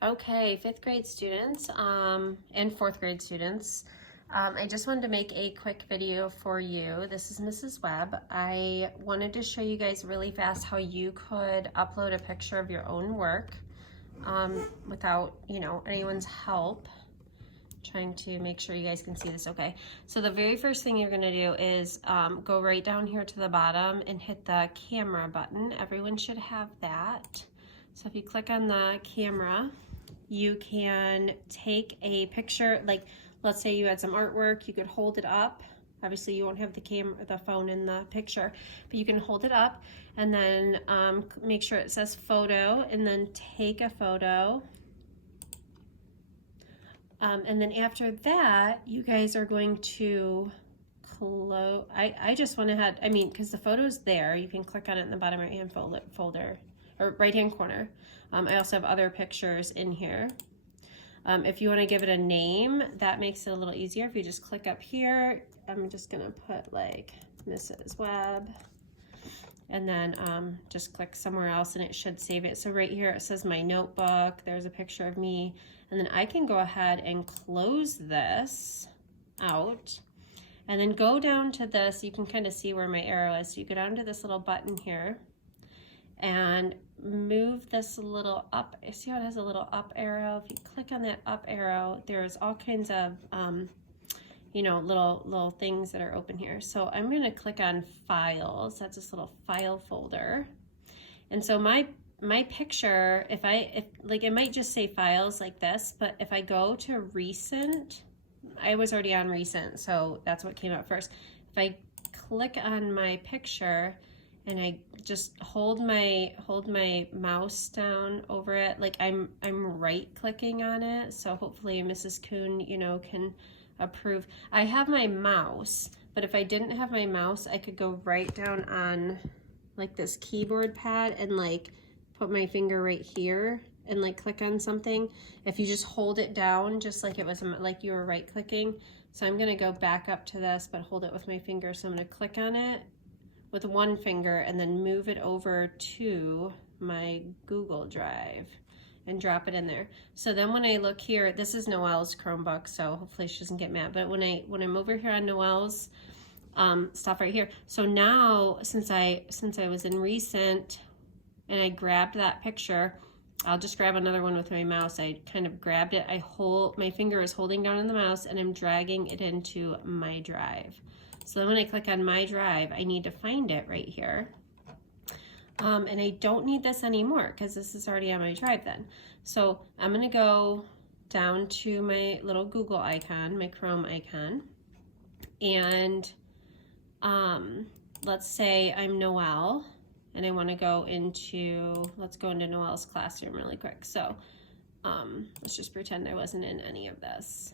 Okay, fifth grade students and fourth grade students. I just wanted to make a quick video for you. This is Mrs. Webb. I wanted to show you guys really fast how you could upload a picture of your own work without, anyone's help. Trying to make sure you guys can see this okay. So the very first thing you're gonna do is go right down here to the bottom and hit the camera button. Everyone should have that. So if you click on the camera, you can take a picture, like let's say you had some artwork, you could hold it up. Obviously you won't have the phone in the picture, but you can hold it up and then make sure it says photo and then take a photo. And then after that, you guys are going to close. I just went ahead, because the photo's there, you can click on it in the bottom right hand folder or right hand corner. I also have other pictures in here. If you want to give it a name, that makes it a little easier. If you just click up here, I'm just going to put like Mrs. Webb and then just click somewhere else and it should save it. So right here it says my notebook, there's a picture of me, and then I can go ahead and close this out and then go down to this. You can kind of see where my arrow is. So you go down to this little button here and move this little up. See how it has a little up arrow? If you click on that up arrow, there's all kinds of little things that are open here. So I'm going to click on files. That's this little file folder. And so my picture, if it might just say files like this, but if I go to recent, I was already on recent, so that's what came up first. If I click on my picture and I just hold my mouse down over it, like I'm right clicking on it. So hopefully Mrs. Kuhn, can approve. I have my mouse, but if I didn't have my mouse, I could go right down on like this keyboard pad and like put my finger right here and like click on something. If you just hold it down, just like it was like you were right clicking. So I'm gonna go back up to this, but hold it with my finger. So I'm gonna click on it with one finger and then move it over to my Google Drive and drop it in there. So then when I look here, this is Noelle's Chromebook, so hopefully she doesn't get mad. But when I'm over here on Noelle's stuff right here, so now since I was in recent and I grabbed that picture, I'll just grab another one with my mouse. I kind of grabbed it. My finger is holding down on the mouse and I'm dragging it into my drive. So then when I click on my drive, I need to find it right here. And I don't need this anymore because this is already on my drive then. So I'm gonna go down to my little Google icon, my Chrome icon, and let's say I'm Noelle and I wanna go let's go into Noelle's classroom really quick. So let's just pretend I wasn't in any of this.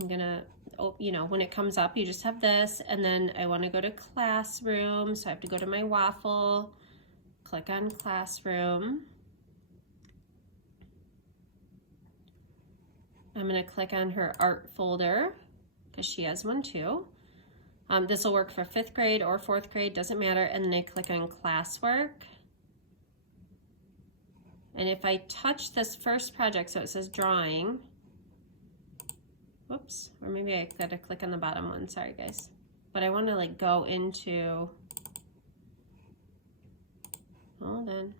I'm gonna, when it comes up, you just have this, and then I want to go to classroom, so I have to go to my waffle, click on classroom. I'm gonna click on her art folder, because she has one too. This will work for 5th grade or 4th grade, doesn't matter, and then I click on classwork. And if I touch this first project, so it says drawing, whoops, or maybe I gotta click on the bottom one, sorry guys. But I wanna like go into, hold on.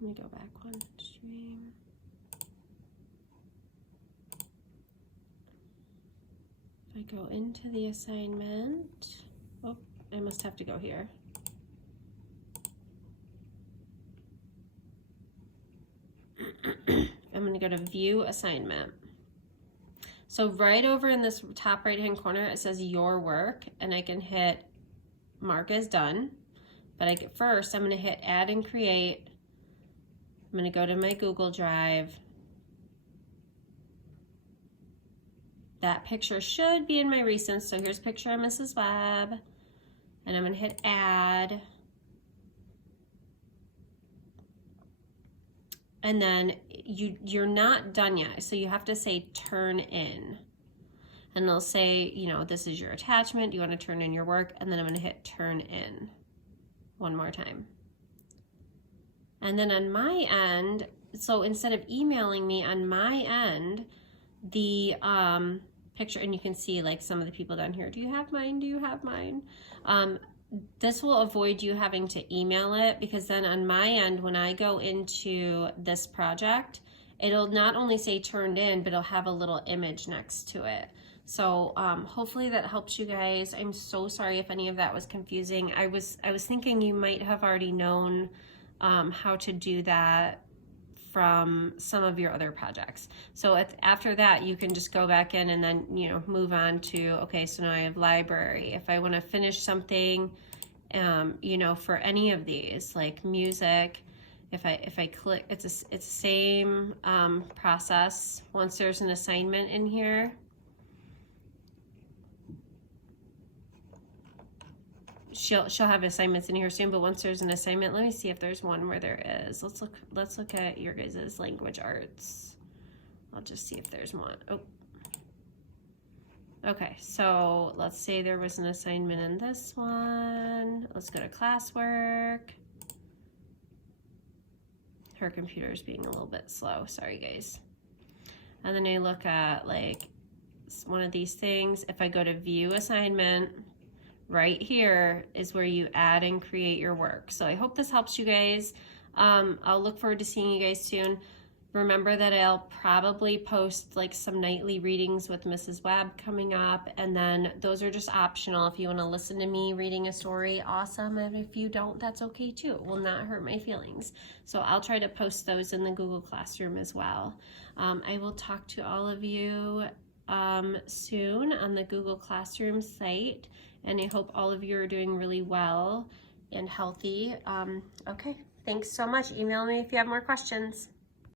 Let me go back one, stream. If I go into the assignment, oh, I must have to go here. I'm gonna go to view assignment. So right over in this top right hand corner, it says your work, and I can hit mark as done. But first I'm gonna hit add and create. I'm gonna go to my Google Drive. That picture should be in my recents. So here's a picture of Mrs. Webb, and I'm gonna hit add. And then you're not done yet, so you have to say turn in. And they'll say, this is your attachment, you want to turn in your work, and then I'm going to hit turn in one more time. And then on my end, so instead of emailing me on my end, the picture, and you can see like some of the people down here, do you have mine? Do you have mine? This will avoid you having to email it, because then on my end, when I go into this project, it'll not only say turned in, but it'll have a little image next to it. So hopefully that helps you guys. I'm so sorry if any of that was confusing. I was thinking you might have already known how to do that from some of your other projects. So after that, you can just go back in and then, you know, move on to, okay, so now I have library. If I want to finish something, you know, for any of these, like music, if I click, it's the same process. Once there's an assignment in here, she'll have assignments in here soon, but once there's an assignment, let me see if there's one where there is. Let's look at your guys' language arts. I'll just see if there's one. Oh. Okay, so let's say there was an assignment in this one. Let's go to classwork. Her computer's being a little bit slow, sorry guys. And then I look at like one of these things. If I go to view assignment, right here is where you add and create your work. So I hope this helps you guys. I'll look forward to seeing you guys soon. Remember that I'll probably post like some nightly readings with Mrs. Webb coming up, and then those are just optional. If you want to listen to me reading a story, awesome. And if you don't, that's okay too. It will not hurt my feelings. So I'll try to post those in the Google Classroom as well. I will talk to all of you soon on the Google Classroom site, and I hope all of you are doing really well and healthy. Okay, thanks so much. Email me if you have more questions.